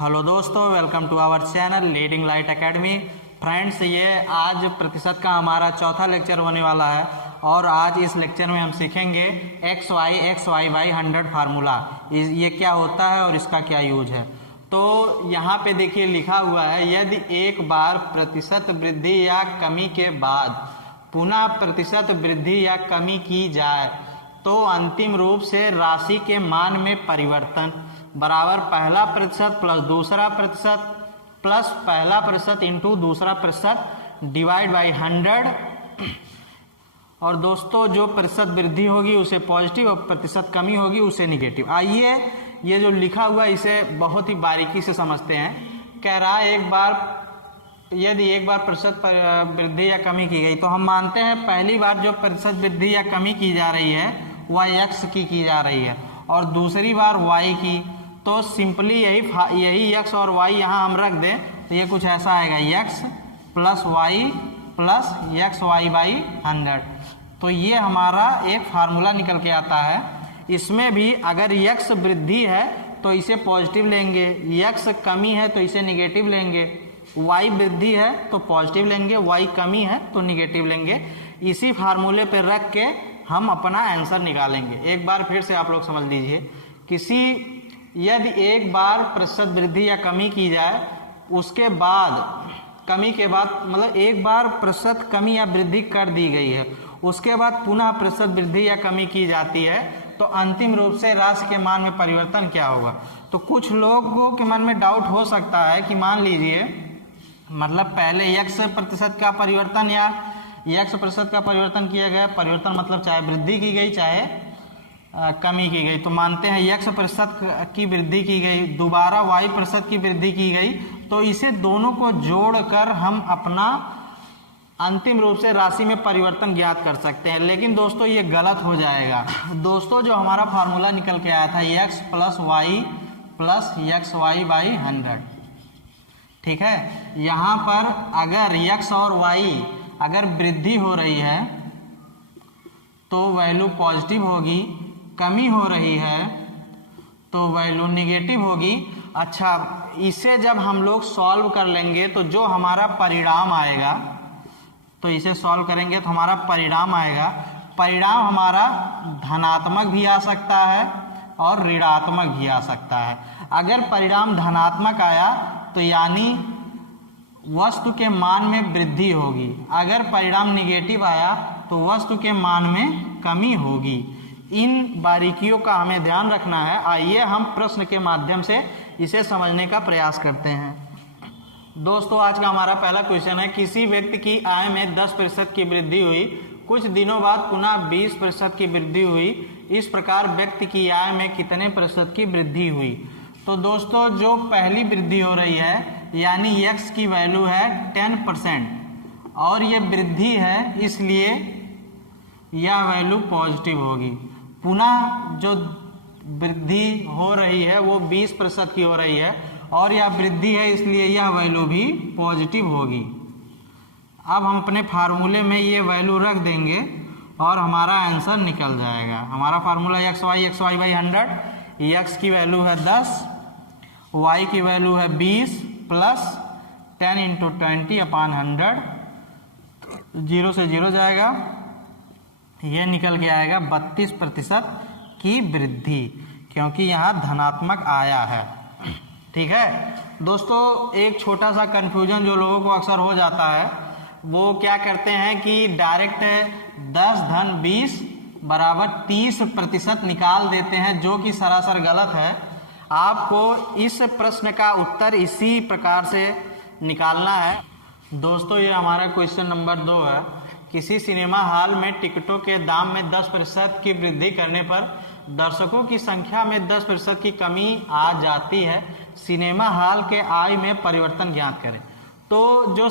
Hello दोस्तों, welcome to our channel leading light academy. Friends, ये आज प्रतिशत का हमारा चौथा लेक्चर होने वाला है और आज इस लेक्चर में हम सीखेंगे एक्स वाई बाई 100 फार्मूला। ये क्या होता है और इसका क्या यूज है। तो यहाँ पे देखिए लिखा हुआ है, यदि एक बार प्रतिशत वृद्धि या कमी के बाद पुनः प्रतिशत वृद्धि या कमी की जाए तो अंतिम रूप से राशि के मान में परिवर्तन बराबर पहला प्रतिशत प्लस दूसरा प्रतिशत प्लस पहला प्रतिशत इंटू दूसरा प्रतिशत डिवाइड बाई 100। और दोस्तों, जो प्रतिशत वृद्धि होगी उसे पॉजिटिव और प्रतिशत कमी होगी उसे निगेटिव। आइए ये जो लिखा हुआ है इसे बहुत ही बारीकी से समझते हैं। कह रहा है यदि एक बार प्रतिशत वृद्धि या कमी की गई तो हम मानते हैं पहली बार जो प्रतिशत वृद्धि या कमी की जा रही है वह एक्स की जा रही है और दूसरी बार वाई की। तो सिंपली यही एक्स और वाई यहाँ हम रख दें तो ये कुछ ऐसा आएगा, x plus y plus x y by 100। तो ये हमारा एक फार्मूला निकल के आता है। इसमें भी अगर एक्स वृद्धि है तो इसे पॉजिटिव लेंगे, एक्स कमी है तो इसे निगेटिव लेंगे, वाई वृद्धि है तो पॉजिटिव लेंगे, वाई कमी है तो निगेटिव लेंगे। इसी फार्मूले पर रख के हम अपना आंसर निकालेंगे। एक बार फिर से आप लोग समझ लीजिए, यदि एक बार प्रतिशत वृद्धि या कमी की जाए उसके बाद कमी के बाद मतलब एक बार प्रतिशत कमी या वृद्धि कर दी गई है उसके बाद पुनः प्रतिशत वृद्धि या कमी की जाती है तो अंतिम रूप से राशि के मान में परिवर्तन क्या होगा। तो कुछ लोगों के मन में डाउट हो सकता है कि मान लीजिए मतलब पहले x प्रतिशत का परिवर्तन या x प्रतिशत का परिवर्तन किया गया, परिवर्तन मतलब चाहे वृद्धि की गई चाहे कमी की गई, तो मानते हैं x प्रतिशत की वृद्धि की गई, दोबारा y प्रतिशत की वृद्धि की गई, तो इसे दोनों को जोड़कर हम अपना अंतिम रूप से राशि में परिवर्तन ज्ञात कर सकते हैं। लेकिन दोस्तों ये गलत हो जाएगा। दोस्तों जो हमारा फार्मूला निकल के आया था x plus y plus x y by 100, ठीक है। यहाँ पर अगर x और y अगर वृद्धि हो रही है तो वैल्यू पॉजिटिव होगी, कमी हो रही है तो वैल्यू निगेटिव होगी। अच्छा, इसे जब हम लोग सॉल्व कर लेंगे तो जो हमारा परिणाम आएगा, तो इसे सॉल्व करेंगे तो हमारा परिणाम आएगा, परिणाम हमारा धनात्मक भी आ सकता है और ऋणात्मक भी आ सकता है। अगर परिणाम धनात्मक आया तो यानी वस्तु के मान में वृद्धि होगी, अगर परिणाम निगेटिव आया तो वस्तु के मान में कमी होगी। इन बारीकियों का हमें ध्यान रखना है। आइए हम प्रश्न के माध्यम से इसे समझने का प्रयास करते हैं। दोस्तों आज का हमारा पहला क्वेश्चन है, किसी व्यक्ति की आय में 10% की वृद्धि हुई, कुछ दिनों बाद पुनः 20% की वृद्धि हुई, इस प्रकार व्यक्ति की आय में कितने प्रतिशत की वृद्धि हुई। तो दोस्तों जो पहली वृद्धि हो रही है यानी x की वैल्यू है 10% और ये वृद्धि है इसलिए यह वैल्यू पॉजिटिव होगी। पुनः जो वृद्धि हो रही है वो 20% की हो रही है और यह वृद्धि है इसलिए यह वैल्यू भी पॉजिटिव होगी। अब हम अपने फार्मूले में ये वैल्यू रख देंगे और हमारा आंसर निकल जाएगा। हमारा formula x y by 100, x की वैल्यू है 10, वाई की वैल्यू है 20 प्लस 10 इंटू 20/100, 0 से 0 जाएगा, यह निकल के आएगा 32% की वृद्धि, क्योंकि यहाँ धनात्मक आया है। ठीक है दोस्तों, एक छोटा सा कंफ्यूजन जो लोगों को अक्सर हो जाता है वो क्या करते हैं कि डायरेक्ट 10 धन 20 बराबर 30% निकाल देते हैं, जो कि सरासर गलत है। आपको इस प्रश्न का उत्तर इसी प्रकार से निकालना है। दोस्तों ये हमारा क्वेश्चन नंबर 2 है, किसी सिनेमा हॉल में टिकटों के दाम में 10% की वृद्धि करने पर दर्शकों की संख्या में 10% की कमी आ जाती है, सिनेमा हॉल के आय में परिवर्तन ज्ञात करें। तो जो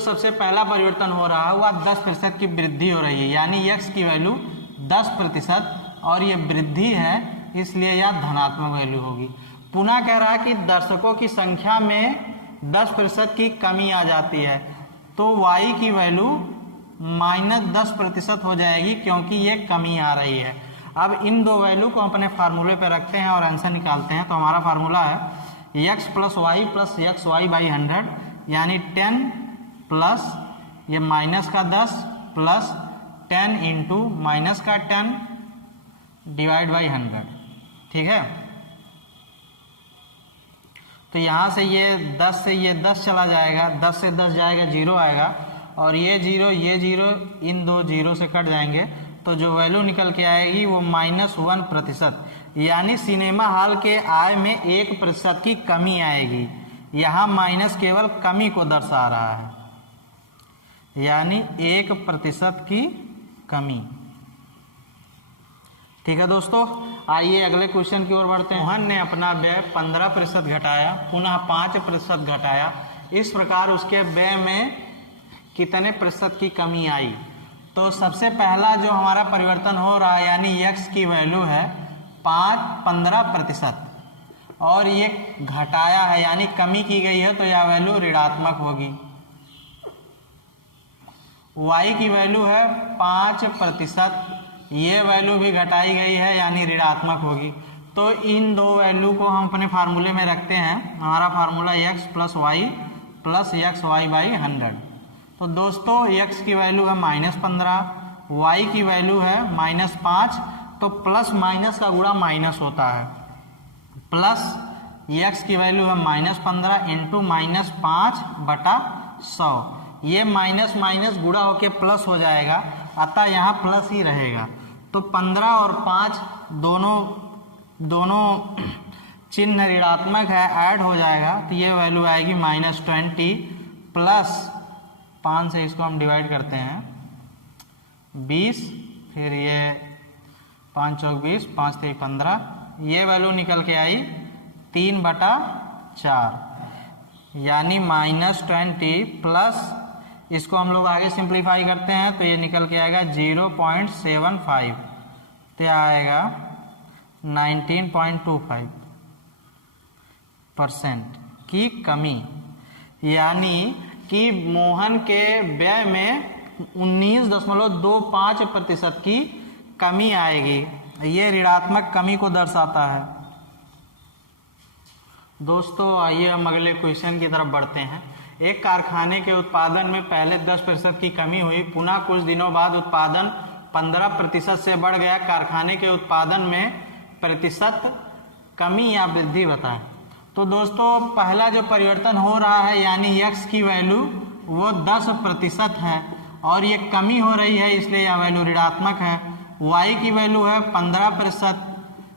सबसे पहला परिवर्तन हो रहा है वह 10% की वृद्धि हो रही है, यानी x की वैल्यू 10% और ये वृद्धि है इसलिए यह धनात्मक वैल्यू होगी। पुनः कह रहा है कि दर्शकों की संख्या में 10% की कमी आ जाती है तो y की वैल्यू -10% हो जाएगी क्योंकि ये कमी आ रही है। अब इन दो वैल्यू को अपने फार्मूले पे रखते हैं और आंसर निकालते हैं। तो हमारा फार्मूला है x plus y plus x y by 100, यानी 10 प्लस ये माइनस का 10 प्लस 10 इंटू माइनस का 10 डिवाइड बाई 100। ठीक है, तो यहाँ से ये 10 से ये 10 चला जाएगा, 10 से 10 जाएगा 0 आएगा, और ये 0 इन दो 0 से कट जाएंगे, तो जो वैल्यू निकल के आएगी वो -1%, यानी सिनेमा हॉल के आय में 1% की कमी आएगी। यहाँ माइनस केवल कमी को दर्शा रहा है, यानी 1% की कमी। ठीक है दोस्तों, आइए अगले क्वेश्चन की ओर बढ़ते हैं। मोहन ने अपना व्यय 15% घटाया, पुनः 5% घटाया, इस प्रकार उसके व्यय में कितने प्रतिशत की कमी आई? तो सबसे पहला जो हमारा परिवर्तन हो रहा है, यानी x की वैल्यू है 15%, और ये घटाया है यानी कमी की गई है, तो यह वैल्यू ऋणात्मक होगी। y की वैल्यू है 5%, ये वैल्यू भी घटाई गई है यानी ऋणात्मक होगी। तो इन दो वैल्यू को हम अपने फार्मूले में रखते हैं। हमारा formula x plus y plus x y by 100। तो दोस्तों x की वैल्यू है -15, y की वैल्यू है -5, तो प्लस माइनस का गुणा माइनस होता है, प्लस x की वैल्यू है -15 इंटू -5/100। ये माइनस माइनस गुणा होके प्लस हो जाएगा, अतः यहाँ प्लस ही रहेगा। तो 15 और 5 दोनों चिन्ह ऋणात्मक है, ऐड हो जाएगा, तो ये वैल्यू आएगी -20 प्लस 5 से इसको हम डिवाइड करते हैं 20, फिर ये 5 चौक 20, 5 3 15, ये वैल्यू निकल के आई 3/4, यानी -20 प्लस इसको हम लोग आगे सिंप्लीफाई करते हैं तो ये निकल के आएगा 0.75, तो आएगा 19.25% की कमी, यानी कि मोहन के व्यय में 19.25% की कमी आएगी। ये ऋणात्मक कमी को दर्शाता है। दोस्तों आइए हम अगले क्वेश्चन की तरफ बढ़ते हैं। एक कारखाने के उत्पादन में पहले 10% की कमी हुई, पुनः कुछ दिनों बाद उत्पादन 15% से बढ़ गया। कारखाने के उत्पादन में प्रतिशत कमी या वृद्धि बताएं। तो दोस्तों पहला जो परिवर्तन हो रहा है, यानी x की वैल्यू वो 10% है और ये कमी हो रही है, इसलिए यह वैल्यू ऋणात्मक है। y की वैल्यू है 15%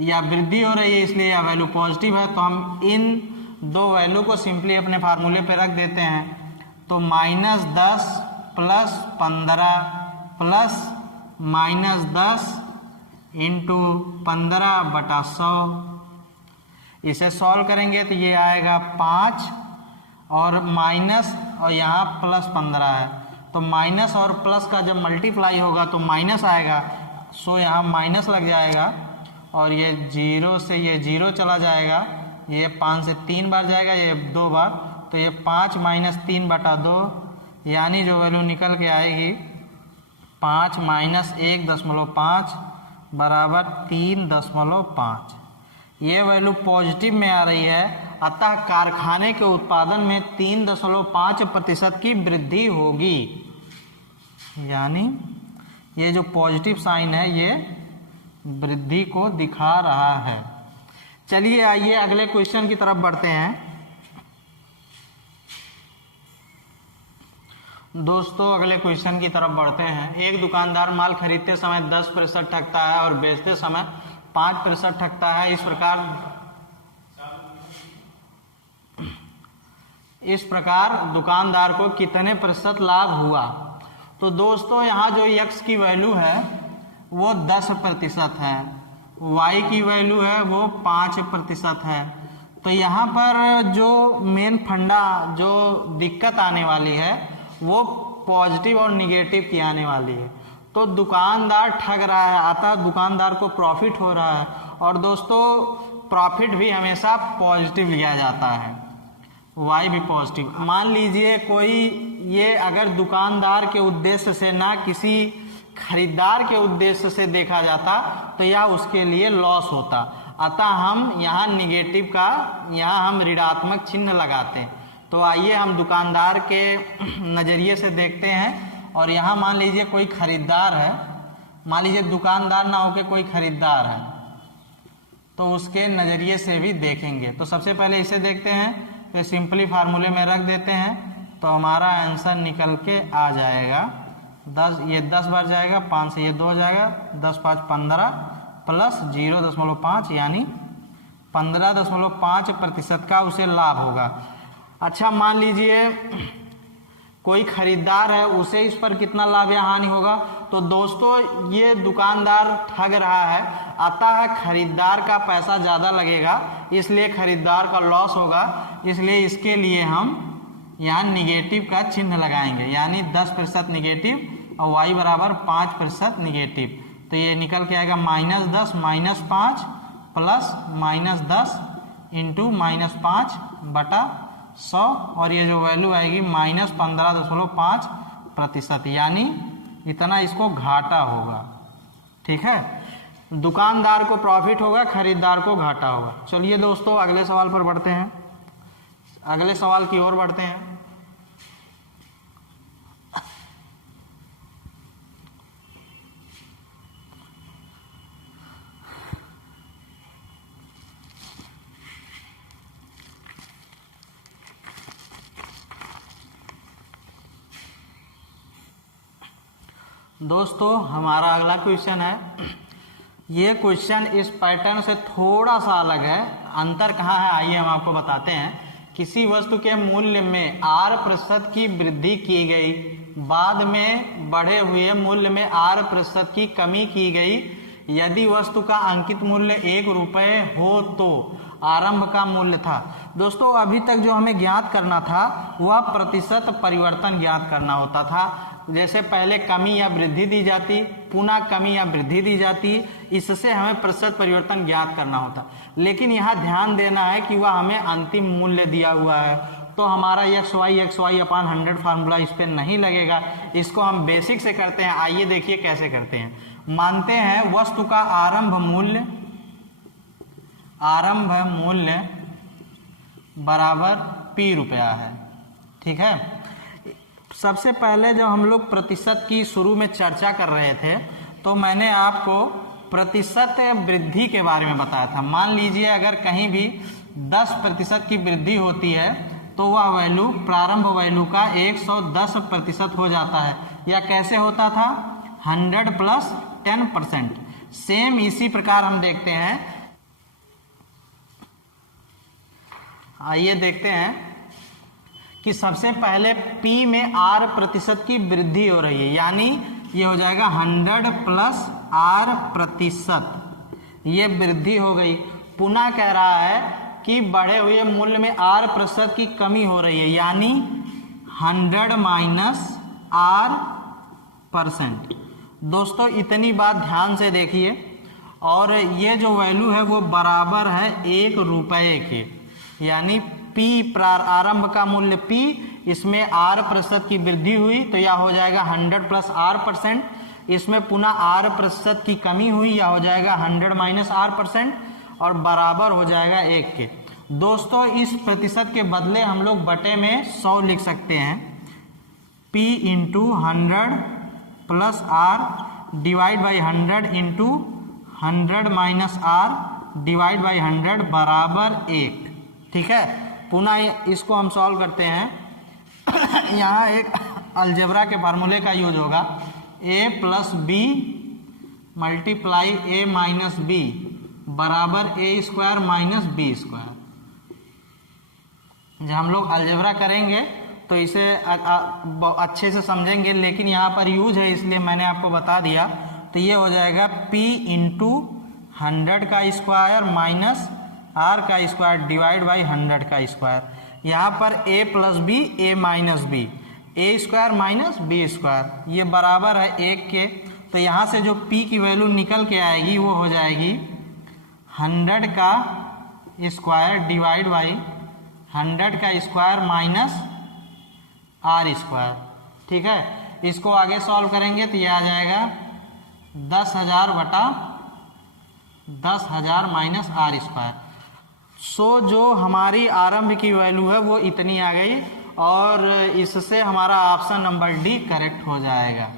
या वृद्धि हो रही है, इसलिए यह वैल्यू पॉजिटिव है। तो हम इन दो वैल्यू को सिंपली अपने फार्मूले पे रख देते हैं। तो -10 प्लस 15 प्लस -10 इंटू 15/100, इसे सॉल्व करेंगे तो ये आएगा 5 और माइनस और यहाँ प्लस 15 है, तो माइनस और प्लस का जब मल्टीप्लाई होगा तो माइनस आएगा, सो यहाँ माइनस लग जाएगा और ये 0 से ये 0 चला जाएगा, ये 5 से 3 बार जाएगा, ये 2 बार, तो ये 5 - 3/2, यानी जो वैल्यू निकल के आएगी 5 - 1.5 बराबर 3.5। ये वैल्यू पॉजिटिव में आ रही है, अतः कारखाने के उत्पादन में 3.5% की वृद्धि होगी। यानी ये जो पॉजिटिव साइन है ये वृद्धि को दिखा रहा है। चलिए आइए अगले क्वेश्चन की तरफ बढ़ते हैं। दोस्तों अगले क्वेश्चन की तरफ बढ़ते हैं। एक दुकानदार माल खरीदते समय 10% ठगता है और बेचते समय 5% ठगता है। इस प्रकार दुकानदार को कितने प्रतिशत लाभ हुआ? तो दोस्तों यहाँ जो x की वैल्यू है वो 10% है, y की वैल्यू है वो 5% है। तो यहाँ पर जो मेन फंडा जो दिक्कत आने वाली है वो पॉजिटिव और निगेटिव की आने वाली है। तो दुकानदार ठग रहा है, अतः दुकानदार को प्रॉफिट हो रहा है। और दोस्तों प्रॉफिट भी हमेशा पॉजिटिव लिया जाता है, y भी पॉजिटिव। मान लीजिए कोई ये अगर दुकानदार के उद्देश्य से ना किसी खरीदार के उद्देश्य से देखा जाता तो यह उसके लिए लॉस होता। अतः हम यहाँ निगेटिव का, यहाँ हम ऋणात्मक चिन्ह लगाते हैं। तो आइए हम दुकानदार के नज़रिए से देखते हैं। और यहाँ मान लीजिए कोई खरीदार है, मान लीजिए दुकानदार ना होकर कोई खरीदार है, तो उसके नज़रिए से भी देखेंगे। तो सबसे पहले इसे देखते हैं, तो सिंपली फार्मूले में रख देते हैं, तो हमारा आंसर निकल के आ जाएगा 10, ये 10 बार जाएगा, 5 से ये 2 हो जाएगा, 10 5 15 प्लस 0.5 यानी 15.5% का उसे लाभ होगा। अच्छा, मान लीजिए कोई खरीदार है, उसे इस पर कितना लाभ या हानि होगा। तो दोस्तों ये दुकानदार ठग रहा है, अतः खरीदार का पैसा ज़्यादा लगेगा, इसलिए खरीदार का लॉस होगा। इसलिए इसके लिए हम यहाँ निगेटिव का चिन्ह लगाएंगे, यानी 10% निगेटिव और y बराबर 5% निगेटिव। तो ये निकल के आएगा -10 -5 प्लस -10 इंटू -5/100, और ये जो वैल्यू आएगी -15.5%, यानी इतना इसको घाटा होगा। ठीक है, दुकानदार को प्रॉफिट होगा, खरीदार को घाटा होगा। चलिए दोस्तों अगले सवाल पर बढ़ते हैं, अगले सवाल की ओर बढ़ते हैं। दोस्तों हमारा अगला क्वेश्चन है, ये क्वेश्चन इस पैटर्न से थोड़ा सा अलग है। अंतर कहाँ है आइए हम आपको बताते हैं। किसी वस्तु के मूल्य में 8% की वृद्धि की गई, बाद में बढ़े हुए मूल्य में 8% की कमी की गई। यदि वस्तु का अंकित मूल्य 1 रुपये हो तो आरंभ का मूल्य था। दोस्तों अभी तक जो हमें ज्ञात करना था वह प्रतिशत परिवर्तन ज्ञात करना होता था। जैसे पहले कमी या वृद्धि दी जाती, पुनः कमी या वृद्धि दी जाती, इससे हमें प्रतिशत परिवर्तन ज्ञात करना होता। लेकिन यहाँ ध्यान देना है कि वह हमें अंतिम मूल्य दिया हुआ है, तो हमारा xy अपान 100 फार्मूला इस पर नहीं लगेगा। इसको हम बेसिक से करते हैं। आइए देखिए कैसे करते हैं। मानते हैं वस्तु का आरंभ मूल्य बराबर p रुपया है। ठीक है, सबसे पहले जब हम लोग प्रतिशत की शुरू में चर्चा कर रहे थे तो मैंने आपको प्रतिशत वृद्धि के बारे में बताया था। मान लीजिए अगर कहीं भी 10% की वृद्धि होती है तो वह वैल्यू प्रारंभ वैल्यू का 110% हो जाता है। या कैसे होता था, 100 + 10%। सेम इसी प्रकार हम देखते हैं, आइए देखते हैं कि सबसे पहले P में 8% की वृद्धि हो रही है, यानी ये हो जाएगा 100 + 8%, ये वृद्धि हो गई। पुनः कह रहा है कि बढ़े हुए मूल्य में 8% की कमी हो रही है, यानी 100 - 8%। दोस्तों इतनी बात ध्यान से देखिए, और ये जो वैल्यू है वो बराबर है 1 रुपये के, यानी P आरंभ का मूल्य P, इसमें 8% की वृद्धि हुई तो यह हो जाएगा 100 + 8%। इसमें पुनः 8% की कमी हुई, यह हो जाएगा 100 - 8%, और बराबर हो जाएगा 1 के। दोस्तों इस प्रतिशत के बदले हम लोग बटे में 100 लिख सकते हैं। P × 100 + R divide by 100 × 100 - R divide by 100 बराबर 1। ठीक है, पुनः इसको हम सॉल्व करते हैं। यहाँ एक अलजेब्रा के फार्मूले का यूज होगा, a + b × a - b बराबर a² - b²। जब हम लोग अलजेब्रा करेंगे तो इसे अच्छे से समझेंगे, लेकिन यहाँ पर यूज है इसलिए मैंने आपको बता दिया। तो ये हो जाएगा P × 100 का स्क्वायर माइनस R का स्क्वायर डिवाइड बाई 100 का स्क्वायर। यहाँ पर a + b a - b, a² - b², ये बराबर है 1 के। तो यहाँ से जो P की वैल्यू निकल के आएगी वो हो जाएगी 100 का स्क्वायर डिवाइड बाई 100 का स्क्वायर माइनस R²। ठीक है, इसको आगे सॉल्व करेंगे तो ये आ जाएगा 10,000 बटा 10,000 माइनस आर स्क्वायर। सो जो हमारी आरंभ की वैल्यू है वो इतनी आ गई और इससे हमारा ऑप्शन नंबर डी करेक्ट हो जाएगा।